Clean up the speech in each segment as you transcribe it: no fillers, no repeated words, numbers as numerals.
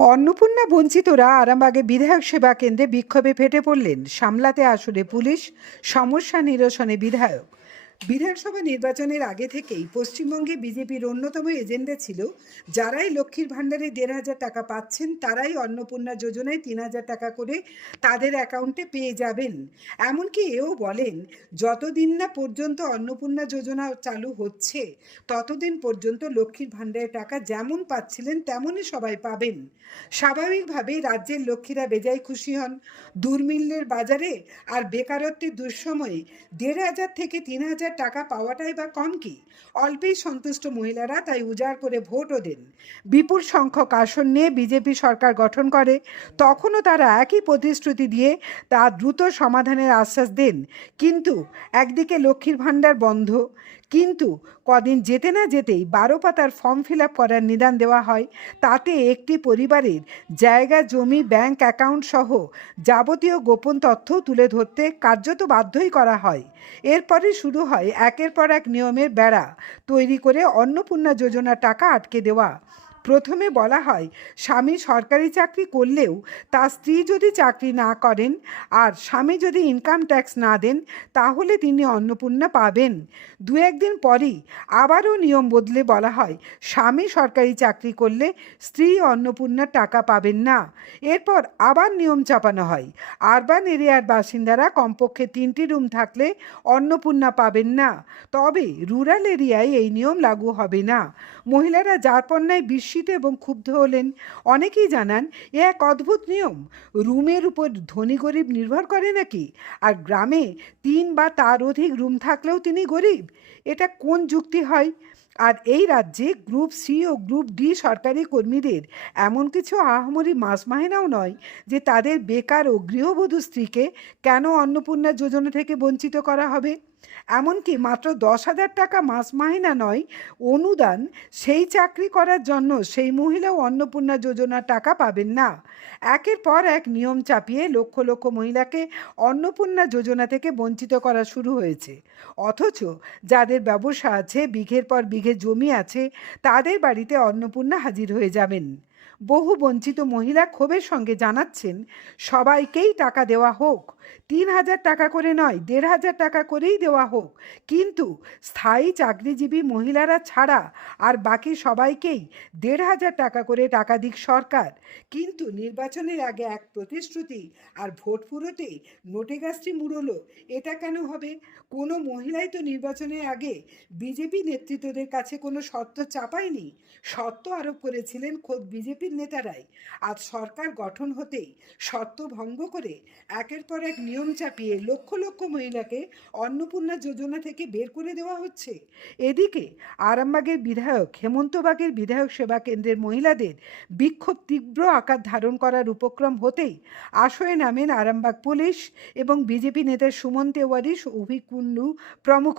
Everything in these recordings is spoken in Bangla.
অন্নপূর্ণা বঞ্চিতরা আরামবাগে বিধায়ক সেবা কেন্দ্রে বিক্ষোভে ফেটে পড়লেন। সামলাতে আসরে পুলিশ, সমস্যা নিরসনে বিধায়ক। বিধানসভা নির্বাচনের আগে থেকেই পশ্চিমবঙ্গে বিজেপির অন্যতম এজেন্ডা ছিল যারাই লক্ষ্মীর ভাণ্ডারে ১,৫০০ টাকা পাচ্ছেন তারাই অন্নপূর্ণা যোজনায় ৩,০০০ টাকা করে তাদের অ্যাকাউন্টে পেয়ে যাবেন। এমনকি এও বলেন, যতদিন না পর্যন্ত অন্নপূর্ণা যোজনা চালু হচ্ছে ততদিন পর্যন্ত লক্ষ্মীর ভাণ্ডারের টাকা যেমন পাচ্ছিলেন তেমনই সবাই পাবেন। স্বাভাবিকভাবেই রাজ্যের লক্ষ্মীরা বেজায় খুশি হন। দুর্মূল্যের বাজারে আর বেকারত্বের দুঃসময়ে ১,৫০০ থেকে ৩,০০০ টাকা পাওয়াটাই বা কম কি? অল্পেই সন্তুষ্ট মহিলারা তাই উজাড় করে ভোটও দেন। বিপুল সংখ্যক আসন নিয়ে বিজেপি সরকার গঠন করে, তখনও তারা একই প্রতিশ্রুতি দিয়ে তা দ্রুত সমাধানের আশ্বাস দেন। কিন্তু একদিকে লক্ষ্মীর ভাণ্ডার বন্ধ, কিন্তু কদিন যেতে না যেতেই ১২ পাতার ফর্ম ফিল আপ করার নিদান দেওয়া হয়। তাতে একটি পরিবারের জায়গা, জমি, ব্যাংক অ্যাকাউন্ট সহ যাবতীয় গোপন তথ্য তুলে ধরতে কার্যত বাধ্যই করা হয়। এরপরে শুরু হয় একের পর এক নিয়মের বেড়া তৈরি করে অন্নপূর্ণা যোজনার টাকা আটকে দেওয়া। প্রথমে বলা হয়, স্বামী সরকারি চাকরি করলেও তার স্ত্রী যদি চাকরি না করেন আর স্বামী যদি ইনকাম ট্যাক্স না দেন তাহলে তিনি অন্নপূর্ণা পাবেন। দু একদিন পরই আবারও নিয়ম বদলে বলা হয়, স্বামী সরকারি চাকরি করলে স্ত্রী অন্নপূর্ণার টাকা পাবেন না। এরপর আবার নিয়ম চাপানো হয়, আরবান এরিয়ার বাসিন্দারা কমপক্ষে 3টি রুম থাকলে অন্নপূর্ণা পাবেন না, তবে রুরাল এরিয়ায় এই নিয়ম লাগু হবে না। মহিলারা যারপন্যায় বিস্মিত এবং ক্ষুব্ধ হলেন। অনেকেই জানান, এ এক অদ্ভুত নিয়ম। রুমের উপর ধনী গরিব নির্ভর করে নাকি? আর গ্রামে 3 বা তার অধিক রুম থাকলেও তিনি গরিব? এটা কোন যুক্তি হয়? আর এই রাজ্যে গ্রুপ সি ও গ্রুপ ডি সরকারি কর্মীদের এমন কিছু আহামরি মাস মাহিনাও নয় যে তাদের বেকার ও গৃহবধূ স্ত্রীকে কেন অন্নপূর্ণা যোজনা থেকে বঞ্চিত করা হবে? এমনকি মাত্র 10,000 টাকা মাস মাহিনা নয়, অনুদান, সেই চাকরি করার জন্য সেই মহিলাও অন্নপূর্ণা যোজনার টাকা পাবেন না। একের পর এক নিয়ম চাপিয়ে লক্ষ লক্ষ মহিলাকে অন্নপূর্ণা যোজনা থেকে বঞ্চিত করা শুরু হয়েছে। অথচ যাদের ব্যবসা আছে, বিঘের পর বিঘে জমি আছে, তাদের বাড়িতে অন্নপূর্ণা হাজির হয়ে যাবেন। বহু বঞ্চিত মহিলা ক্ষোভের সঙ্গে জানাচ্ছেন, সবাইকেই টাকা দেওয়া হোক, 3,000 টাকা করে নয়, 1,500 টাকা করেই দেওয়া হোক, কিন্তু স্থায়ী চাকরিজীবী মহিলারা ছাড়া আর বাকি সবাইকেই 1,500 টাকা করে টাকা দিক সরকার। কিন্তু নির্বাচনের আগে এক প্রতিশ্রুতি আর ভোট পুরোতেই নোটেগাছটি মুড়লো। এটা কেন হবে? কোনো মহিলাই তো নির্বাচনের আগে বিজেপি নেতৃত্বদের কাছে কোনো শর্ত চাপায়নি। শর্ত আরোপ করেছিলেন খোদ বিজেপির নেতারাই। আজ সরকার গঠন হতেই শর্ত ভঙ্গ করে একের পর এক নিয়ম চাপিয়ে লক্ষ লক্ষ মহিলাকে অন্নপূর্ণা যোজনা থেকে বের করে দেওয়া হচ্ছে। এদিকে আরামবাগের বিধায়ক, হেমন্তবাগের বিধায়ক সেবা কেন্দ্রের মহিলাদের বিক্ষোভ তীব্র আকার ধারণ করার উপক্রম হতেই আসরে নামেন আরামবাগ পুলিশ এবং বিজেপি নেতা সুমন তেওয়ারি, অভিক কুন্ডু প্রমুখ।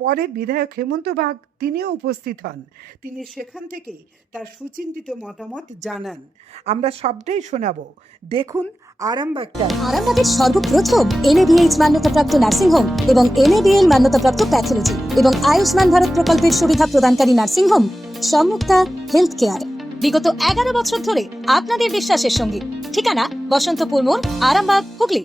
পরে বিধায়ক হেমন্তবাগ তিনিও উপস্থিত হন। তিনি সেখান থেকেই তার সুচিন্তিত মতামত জানান। আমরা সবটাই শোনাবো, দেখুন আরামবাগটা। আরামবাগের সর্বপ্রথম NABH মান্যতাপ্রাপ্ত নার্সিংহোম এবং NABL মান্যতাপ্রাপ্ত প্যাথোলজি এবং আয়ুষ্মান ভারত প্রকল্পের সুবিধা প্রদানকারী নার্সিংহোম সম্মুক্তা হেলথ কেয়ার। বিগত 11 বছর ধরে আপনাদের বিশ্বাসের সঙ্গী। ঠিকানা বসন্তপুর মোড়, আরামবাগ, হুগলি।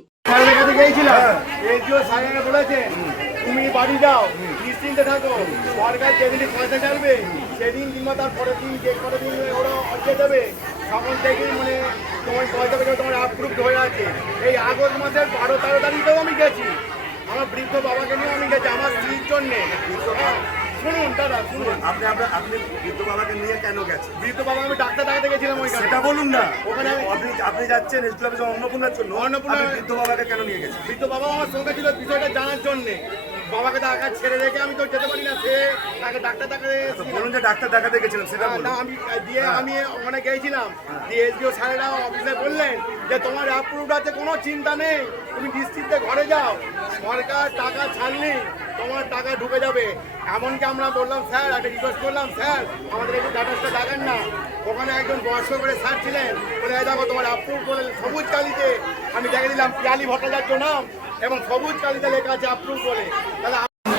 তুমি বাড়ি যাও, নিশ্চিন্তে থাকো, সরকার যেদিন পয়সা ছাড়বে সেদিন কিংবা তার পরের দিন, যে পরের দিন ওরা অর্জে দেবে, তখন থেকেই মানে তোমার পয়সা পেয়ে তোমার অ্যাপ্রুভড হয়ে আছে। এই আগস্ট মাসের 12-13 তারিখেও আমি গেছি, আমার বৃদ্ধ বাবাকে নিয়ে আমি গেছি আমার স্ত্রীর জন্যে। শুনুন দাদা, শুনুন, আপনি বৃদ্ধ বাবাকে নিয়ে কেন গেছেন? বৃদ্ধ বাবা আমি ডাক্তার দেখাতে গেছিলাম ওইখানে। সেটা বলুন না। ওখানে আপনি যাচ্ছেন স্কুল অফিসে অন্নপূর্ণার জন্য, অন্নপূর্ণা বৃদ্ধ বাবাকে কেন নিয়ে গেছেন? বৃদ্ধ বাবা আমার সঙ্গে ছিল বিষয়টা জানার জন্যে। বাবাকে টাকা ছেড়ে রেখে আমি তো যেতে পারি না, সে তাকে ডাক্তার দেখাতে বলুন যে ডাক্তার দেখাতে গেছিলেন, সেটা না আমি দিয়ে আমি ওখানে গিয়েছিলাম। দিয়ে SDO স্যারেরা অফিসে বললেন যে তোমার অ্যাপ্রুভড আছে, কোনো চিন্তা নেই, তুমি নিশ্চিন্তে ঘরে যাও, সরকার টাকা ছাড়লেই তোমার টাকা ঢুকে যাবে। এমনকি আমরা বললাম, স্যার একটা রিকোয়েস্ট করলাম, স্যার আমাদের একটু ডাটাসটা দেখান না। ওখানে একজন বয়স্ক করে স্যার ছিলেন, বলে দেখো তোমার অ্যাপ্রুভ করে সবুজ কালিতে আমি দেখে দিলাম পিয়ালি ভট্টাচার্য নাম এবং সবুজ কালিতে লেখা আছে অ্যাপ্রুভ বলে। তাহলে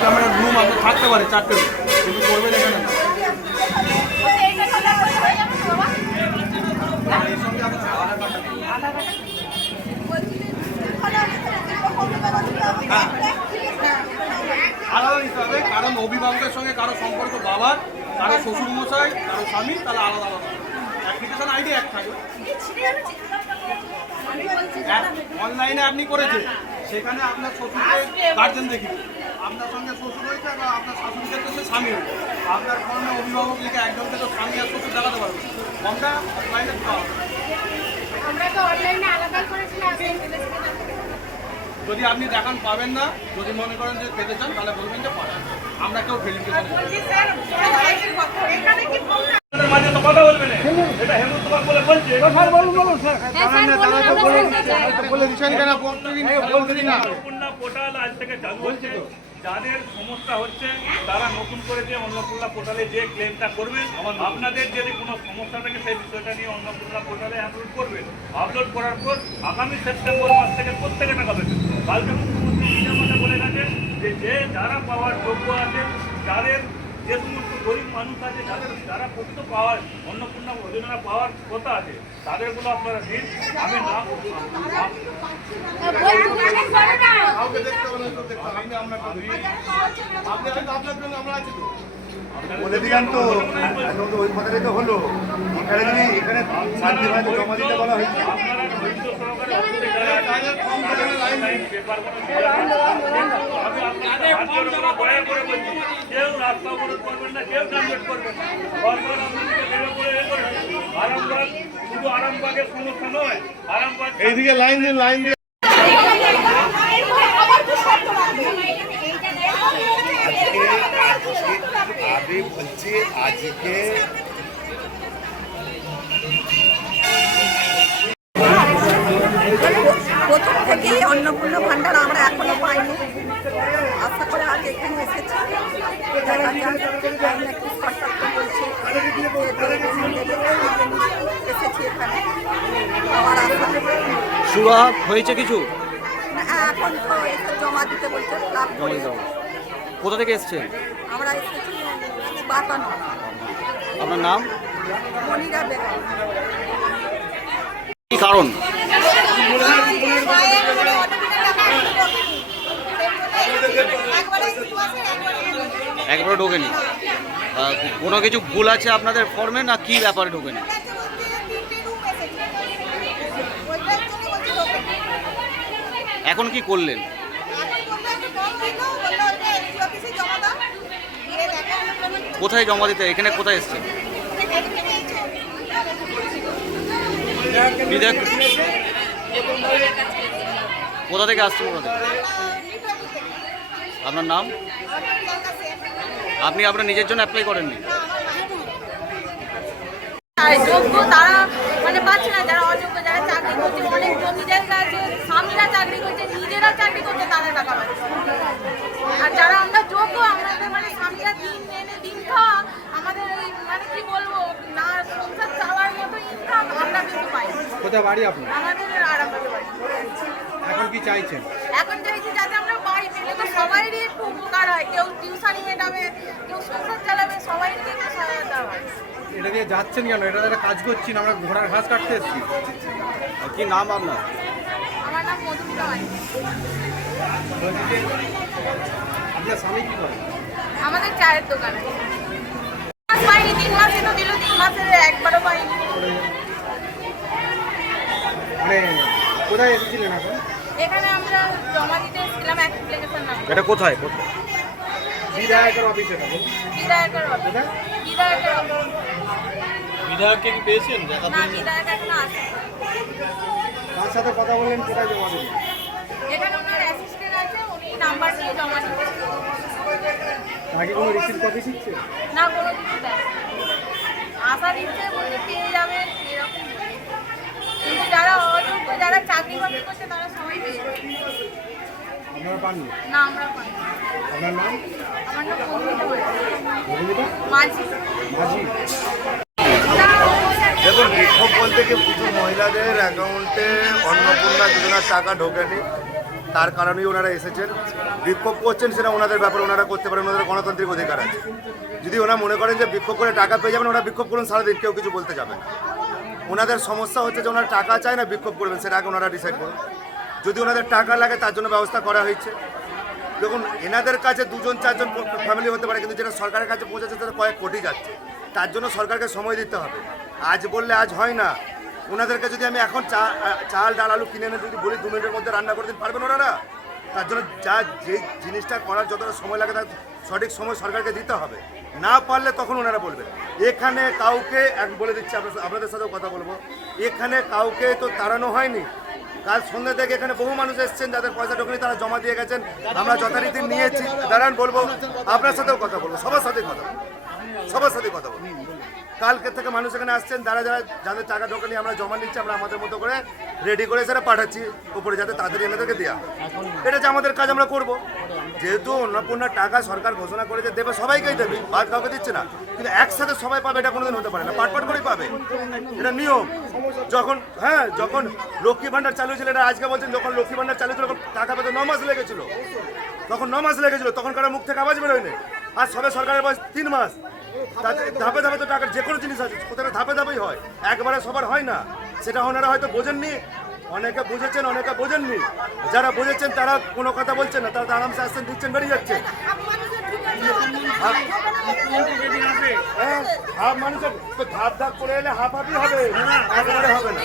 আমরা রুম আপনি থাকতে পারে 4টে, কিন্তু করবেন এখানে না। স্বামী তাহলে আলাদা আলাদা অ্যাপ্লিকেশন আইডি এক থাকবে। অনলাইনে আপনি করেছেন, সেখানে আপনার শ্বশুরকে গার্জেন দেখিয়ে আপনার সঙ্গে শ্বশুর হয়েছে বা আপনার শাশুড়ি ক্ষেত্রে স্বামী হয়েছে, আপনার ফর্মে অভিভাবক লিখে একজনকে তো স্বামী আর শ্বশুর দেখাতে পারবে, ফর্মটা অনলাইনে দিতে হবে। আমরা তো অনলাইনে আলাদা করেছিলাম। যদি আপনি দেখান পাবেন না, যদি মনে করেন যে পেতে চান তাহলে বলবেন যে পাবেন, আমরা কেউ ভেরিফিকেশন মাঝে তো কথা বলবে না, এটা হেমন্ত তোমার বলে বলছে অন্নপূর্ণা পোর্টাল আজ থেকে চালু হচ্ছে। যাদের সমস্যা হচ্ছে তারা নতুন করে যে অন্নপূর্ণা পোর্টালে যে ক্লেমটা করবেন, আপনাদের যদি কোনো সমস্যা থাকে সেই বিষয়টা নিয়ে অন্নপূর্ণা পোর্টালে আপলোড করবেন। আপলোড করার পর আগামী সেপ্টেম্বর মাস থেকে প্রত্যেকে টাকা পাবেন। কালকে মুখ্যমন্ত্রী নিজের মধ্যে বলে গেছে যে যারা পাওয়ার যোগ্য আছে, যাদের যে সমস্ত গরিব মানুষ আছে, যারা প্রকৃত পাওয়ার অন্নপূর্ণা যোজনা পাওয়ার কথা আছে, তাদেরগুলো আপনারা দিন। আমি নাম কাউকে দেখতে হবে না, দেখতে হবে। আপনি হয়তো আপনার জন্য আমরা আছি তো। বলে দিলাম তো, এখন তো ওই কথাটাই তো হলো। এখানে যদি এখানে শান্তি ভাই জমা দিতে বলা হয়েছে, আপনারা ধৈর্য সহকারে অফিসে যারা পেপার আমি আপনাদের হাত জোড় করে দয়া করে বলছি, কেউ রাস্তা অবরোধ করবেন না, কেউ যানজট করবেন না। সরকার আপনাদেরকে ভেবে করে এ করবেন। আরামবাগ শুধু আরামবাগের সমস্যা নয়, আরামবাগ এইদিকে লাইন দিন, লাইন দিন। আমি বলছি আজকে প্রথম থেকেই অন্নপূর্ণা ভাণ্ডার আমরা এখনো পাইনি। আশা করে আজ এখানে এসেছি। দেখা যাক, আমি একটু সরকার তো বলছে এসেছি এখানে আমার আশা। শুরু হয়েছে কিছু? এখন তো এসে জমা দিতে বলছে, লাভ করে। কোথা থেকে এসছেন? আমরা এসেছি বাতানো। আপনার নাম? মনিরা বেগম। কি কারণ? একবারে ঢোকেনি? কোনো কিছু ভুল আছে আপনাদের ফর্মে, না কি ব্যাপারে ঢোকেনি? এখন কি করলেন? কোথায় জমা দিতে? এখানে কোথায় এসছেন? বিধায়ক কোথা থেকে আসছেন? কোথা থেকে? আপনার নাম? আপনি আপনার নিজের জন্য অ্যাপ্লাই করেননি? আর যোগ্য তারা মানে পাচ্ছে না, যারা অযোগ্য, যারা চাকরি করছে, অনেক জমি জায়গা আছে, স্বামীরা চাকরি করছে, নিজেরা চাকরি করছে, তারা টাকা পাচ্ছে। আর যারা আমরা যোগ্য, আমাদের মানে স্বামীরা দিন এনে দিন খাওয়া, আমাদের ওই মানে কি বলবো না, সংসার চালার মতো ইনকাম আমরা কিন্তু পাই। কোথায় বাড়ি আপনার? আমাদের আরামবাগে বাড়ি। এখন কি চাইছেন? এখন চাইছি যাতে আমরা পাই, পেলে তো সবাইরই একটু উপকার হয়। কেউ টিউশনি মেটাবে, কেউ সংসার চালাবে, সবাইরই একটু সহায়তা হয়। এটা দিয়ে যাচ্ছেন কেন? এটা দ্বারা কাজ করছি না, আমরা ঘোড়ার ঘাস কাটতে এসেছি। কি নাম আপনার? আমার নাম মধুমিতা মাঝি। বলছি যে আপনার স্বামী কি করে? আমাদের চায়ের দোকান আছে। মাস পাইনি, 3 মাসে তো দিল, 3 মাসে একবারও পাইনি। মানে কোথায় এসেছিলেন এখন? এখানে আমরা জমা দিতে এসেছিলাম অ্যাপ্লিকেশন নাম্বার। এটা কোথায়? বিধায়কের অফিসে। বিধায়কের অফিস। বিধায়কের অফিস। বিধায়ককে কি পেয়েছেন? দেখা না, বিধায়ক এখনো আসেনি। তার সাথে কথা বললেন, কোথায় জমা দিলেন? এখানে ওনার অ্যাসিস্ট্যান্ট আছে, উনি নাম্বার দিয়ে জমা দিতে। আগে কোনো রিসিভ কপি দিচ্ছে? না, কোনো কিছু দেয় না। আশা দিচ্ছে, বলছে পেয়ে যাবেন এরকম। কিন্তু যারা অযোগ্য, যারা চাকরি বাকরি করছে, তারা সবাই পেয়ে যাবে। আপনারা পাননি? না, আমরা পাই। আপনার নাম? আমার নাম মধুমিতা মাঝি। মাঝি। দেখুন, বিক্ষোভ বলতে কি কিছু মহিলাদের অ্যাকাউন্টে অন্নপূর্ণা যোজনার টাকা ঢোকেনি, তার কারণেই ওনারা এসেছেন। বিক্ষোভ করছেন, সেটা ওনাদের ব্যাপারে, ওনারা করতে পারেন, ওনাদের গণতান্ত্রিক অধিকার আছে। যদি ওনারা মনে করেন যে বিক্ষোভ করে টাকা পেয়ে যাবেন, ওনারা বিক্ষোভ করুন সারাদিন, কেউ কিছু বলতে যাবে না। ওনাদের সমস্যা হচ্ছে যে ওনারা টাকা চায় না, বিক্ষোভ করবেন, সেটা আগে ওনারা ডিসাইড করুন। যদি ওনাদের টাকা লাগে, তার জন্য ব্যবস্থা করা হয়েছে। দেখুন, এনাদের কাছে 2-4 জন ফ্যামিলি হতে পারে, কিন্তু যেটা সরকারের কাছে পৌঁছাচ্ছে তাদের কয়েক কোটি যাচ্ছে। তার জন্য সরকারকে সময় দিতে হবে। আজ বললে আজ হয় না। ওনাদেরকে যদি আমি এখন চাল ডাল আলু কিনে এনে যদি বলি 2 মিনিটের মধ্যে রান্না করে দিতে পারবেন ওনারা? তার জন্য যে জিনিসটা করার যতটা সময় লাগে তার সঠিক সময় সরকারকে দিতে হবে। না পারলে তখন ওনারা বলবেন। এখানে কাউকে বলে দিচ্ছি, আপনাদের সাথেও কথা বলবো, এখানে কাউকে তো তাড়ানো হয়নি। কাল সন্ধ্যা থেকে এখানে বহু মানুষ এসেছেন যাদের পয়সা ঢোকেনি, তারা জমা দিয়ে গেছেন, আমরা যথারীতি নিয়েছি। দাঁড়ান বলবো, আপনার সাথেও কথা বলবো, সবার সাথে কথা বলবো, সবার সাথে কথা বলবো। কালকে থেকে মানুষ এখানে আসছেন, যাদের টাকা ঢোকেনি আমরা জমা নিচ্ছি, আমরা আমাদের মতো করে রেডি করে সেটা পাঠাচ্ছি উপরে, যাতে তাড়াতাড়ি এনাদেরকে দেওয়া। এটা যে আমাদের কাজ আমরা করব। যেহেতু অন্নপূর্ণার টাকা সরকার ঘোষণা করেছে দেবে, সবাইকেই দেবে, বাদ কাউকে দিচ্ছে না। কিন্তু একসাথে সবাই পাবে এটা কোনোদিন হতে পারে না, পাট করেই পাবে, এটা নিয়ম। যখন লক্ষ্মী ভাণ্ডার চালু ছিল, এটা আজকে বলছেন, যখন লক্ষ্মী ভাণ্ডার চালু ছিল তখন টাকা পেতে 9 মাস লেগেছিল, তখন 9 মাস লেগেছিল, তখন কারো মুখ থেকে আওয়াজ বেরোয়নি। আর সবে সরকারের বয়স 3 মাস। ধাপে ধাপে তো টাকার যে কোনো জিনিস আছে কোথাও ধাপে ধাপেই হয়, একবারে সবার হয় না। সেটা ওনারা হয়তো বোঝেননি, অনেকে বুঝেছেন অনেকে বোঝেননি। যারা বুঝেছেন তারা কোনো কথা বলছেন না, তারা আরামসে আসছেন, দিচ্ছেন, বেরিয়ে যাচ্ছে। হাফ মানুষের তো ধাপ ধাপ করে এলে হাফ হাফই হবে, একবারে হবে না।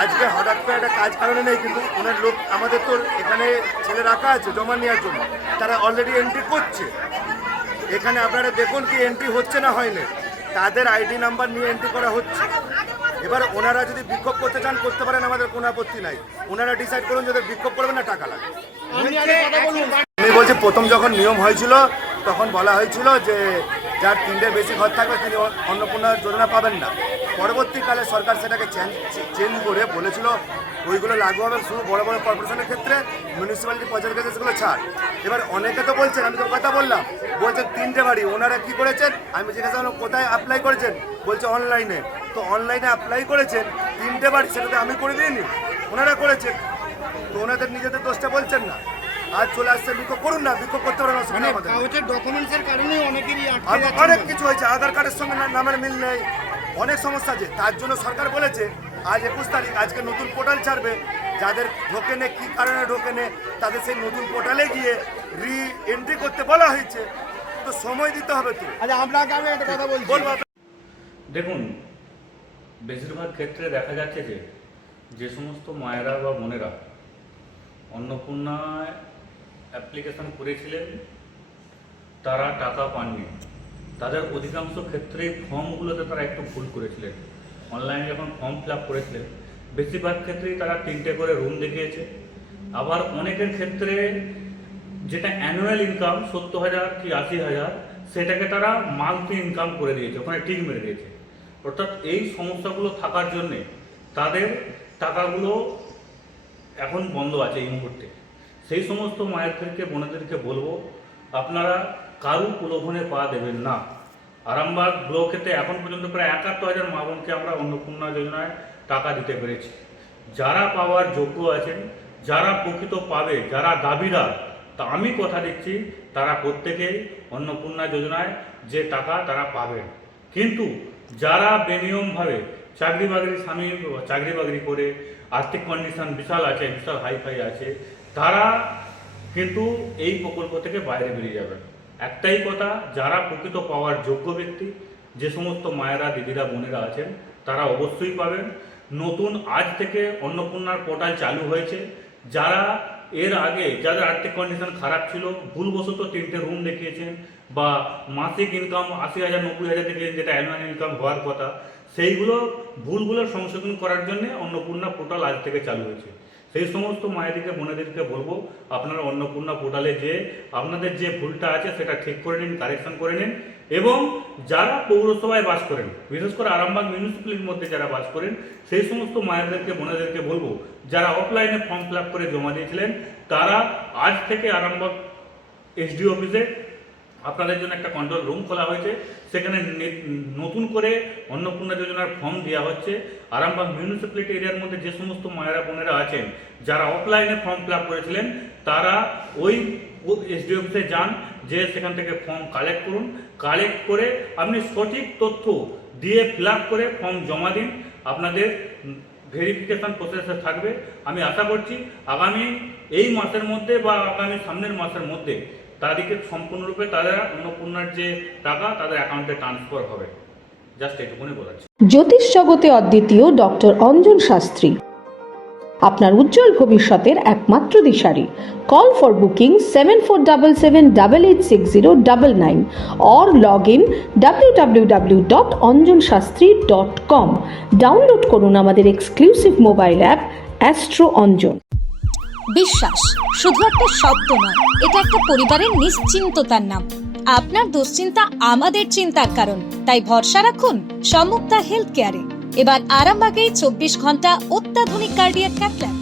আজকে হঠাৎ করে একটা কাজ কারণে নেই, কিন্তু ওনার লোক আমাদের তো এখানে ছেলে রাখা আছে জমা নেওয়ার জন্য, তারা অলরেডি এন্ট্রি করছে। এখানে আপনারা দেখুন কি এন্ট্রি হচ্ছে না হয়নি, তাদের আইডি নাম্বার নিয়ে এন্ট্রি করা হচ্ছে। এবার ওনারা যদি বিক্ষোভ করতে চান করতে পারেন, আমাদের কোনো আপত্তি নাই। ওনারা ডিসাইড করুন যদি বিক্ষোভ করবেন না টাকা লাগে। আমি বলছি প্রথম যখন নিয়ম হয়েছিল তখন বলা হয়েছিল যে যার 3টের বেশি ঘর থাকবে তিনি অন্নপূর্ণা যোজনা পাবেন না। পরবর্তীকালে সরকার সেটাকে চেঞ্জ করে বলেছিল ওইগুলো লাগু হবে শুধু বড় বড় কর্পোরেশনের ক্ষেত্রে, মিউনিসিপ্যালিটি পর্যায়ের ক্ষেত্রে সেগুলো ছাড়। এবার অনেকে তো বলছেন, আমি তো কথা বললাম, বলছেন 3টে বাড়ি, ওনারা কি করেছেন আমি জিজ্ঞাসা করলাম কোথায় অ্যাপ্লাই করেছেন, বলছে অনলাইনে। তো অনলাইনে অ্যাপ্লাই করেছেন 3টে বাড়ি, সেটাতে আমি করে দিইনি, ওনারা করেছেন। তো ওনাদের নিজেদের দোষটা বলছেন না। আজ চলে আসছে, বিক্ষোভ করুন না, বিক্ষোভ করতে পারেন, ডকুমেন্টসের কারণে অনেকেরই অনেক কিছু হয়েছে, আধার কার্ডের সঙ্গে নামের মিল নেই, অনেক সমস্যা আছে। তার জন্য সরকার বলেছে আজ 21 তারিখ আজকে নতুন পোর্টাল ছাড়বে, যাদের ঢোকেনে কি কারণে ঢোকেনে তাদের সেই নতুন পোর্টালে গিয়ে রি এন্ট্রি করতে বলা হয়েছে। তো সময় দিতে হবে। তো আপনাকে আমি একটা কথা বলবো, দেখুন, বেশিরভাগ ক্ষেত্রে দেখা যাচ্ছে যে সমস্ত মায়েরা বা বোনেরা অন্নপূর্ণায় অ্যাপ্লিকেশন করেছিলেন তারা টাকা পাননি। তাদের অধিকাংশ ক্ষেত্রেই ফর্মগুলোতে তারা একটু ভুল করেছিলেন। অনলাইনে যখন ফর্ম ফিল আপ করেছিলেন বেশিরভাগ ক্ষেত্রেই তারা 3টে করে রুম দেখিয়েছে। আবার অনেকের ক্ষেত্রে যেটা অ্যানুয়াল ইনকাম 70,000 কি 80,000 সেটাকে তারা মান্থলি ইনকাম করে দিয়েছে, ওখানে টিক মেরে দিয়েছে। অর্থাৎ এই সমস্যাগুলো থাকার জন্যে তাদের টাকাগুলো এখন বন্ধ আছে এই মুহূর্তে। সেই সমস্ত মায়েদেরকে বোনেদেরকে বলবো আপনারা কারু প্রলোভনে পা দেবেন না। আরামবাগ ব্লকেতে এখন পর্যন্ত প্রায় 71,000 মা বোনকে আমরা অন্নপূর্ণা যোজনায় টাকা দিতে পেরেছি। যারা পাওয়ার যোগ্য আছেন, যারা প্রকৃত পাবে, যারা দাবিদার, তা আমি কথা দিচ্ছি তারা প্রত্যেকেই অন্নপূর্ণা যোজনায় যে টাকা তারা পাবেন। কিন্তু যারা বেনিয়মভাবে চাকরি বাকরি করে আর্থিক কন্ডিশন বিশাল আছে, বিশাল হাইফাই আছে, তারা কিন্তু এই প্রকল্প থেকে বাইরে বেরিয়ে যাবেন। একটাই কথা, যারা প্রকৃত পাওয়ার যোগ্য ব্যক্তি, যে সমস্ত মায়েরা দিদিরা বোনেরা আছেন তারা অবশ্যই পাবেন। নতুন আজ থেকে অন্নপূর্ণার পোর্টাল চালু হয়েছে। যারা এর আগে যাদের আর্থিক কন্ডিশন খারাপ ছিল, ভুলবশত 3টে রুম দেখিয়েছেন বা মাসিক ইনকাম 80,000 90,000 দেখিয়েছেন, যেটা অ্যানুয়াল ইনকাম হওয়ার কথা, সেইগুলো ভুলগুলো সংশোধন করার জন্য অন্নপূর্ণা পোর্টাল আজ থেকে চালু হয়েছে। সেই সমস্ত মায়েদেরকে বোনেদেরকে বলবো আপনারা অন্নপূর্ণা পোর্টালে যে আপনাদের যে ভুলটা আছে সেটা ঠিক করে নিন, কারেকশন করে নিন। এবং যারা পৌরসভায় বাস করেন, বিশেষ করে আরামবাগ মিউনিসিপ্যালিটির মধ্যে যারা বাস করেন, সেই সমস্ত মায়েদেরকে বোনেদেরকে বলবো যারা অফলাইনে ফর্ম ফিল আপ করে জমা দিয়েছিলেন তারা আজ থেকে আরামবাগ এসডি অফিসে আপনাদের জন্য একটা কন্ট্রোল রুম খোলা হয়েছে। সেখানে নতুন করে অন্নপূর্ণা যোজনার ফর্ম দেওয়া হচ্ছে। আরামবাগ মিউনিসিপ্যালিটি এরিয়ার মধ্যে যে সমস্ত মায়েরা বোনেরা আছেন যারা অফলাইনে ফর্ম ফিল আপ করেছিলেন তারা ওই এসডি অফিসে যান, যে সেখান থেকে ফর্ম কালেক্ট করুন। কালেক্ট করে আপনি সঠিক তথ্য দিয়ে ফিল আপ করে ফর্ম জমা দিন, আপনাদের ভেরিফিকেশন প্রসেসে থাকবে। আমি আশা করছি আগামী এই মাসের মধ্যে বা আগামী সামনের মাসের মধ্যে তাদেরকে সম্পূর্ণরূপে তাদের অন্নপূর্ণার যে টাকা তাদের অ্যাকাউন্টে ট্রান্সফার হবে। জাস্ট এইটুকুনি বলাচ্ছি। জ্যোতিষ জগতে অদ্বিতীয় ডক্টর অঞ্জন শাস্ত্রী, আপনার উজ্জ্বল ভবিষ্যতের একমাত্র দিশারি। Call for booking 7477886099 or log in www.anjanshastri.com। Download করুন আমাদের exclusive mobile app Astro Anjan. বিশ্বাস শুধু একটা শব্দ নয়, এটা একটা পরিবারের নিশ্চিন্ততার নাম। আপনার দুশ্চিন্তা আমাদের চিন্তার কারণ, তাই ভরসা রাখুন সম্মুক্তা হেলথ কেয়ারে। এবার আরামবাগে 24 ঘন্টা অত্যাধুনিক কার্ডিয়াক ক্যাথল্যাব।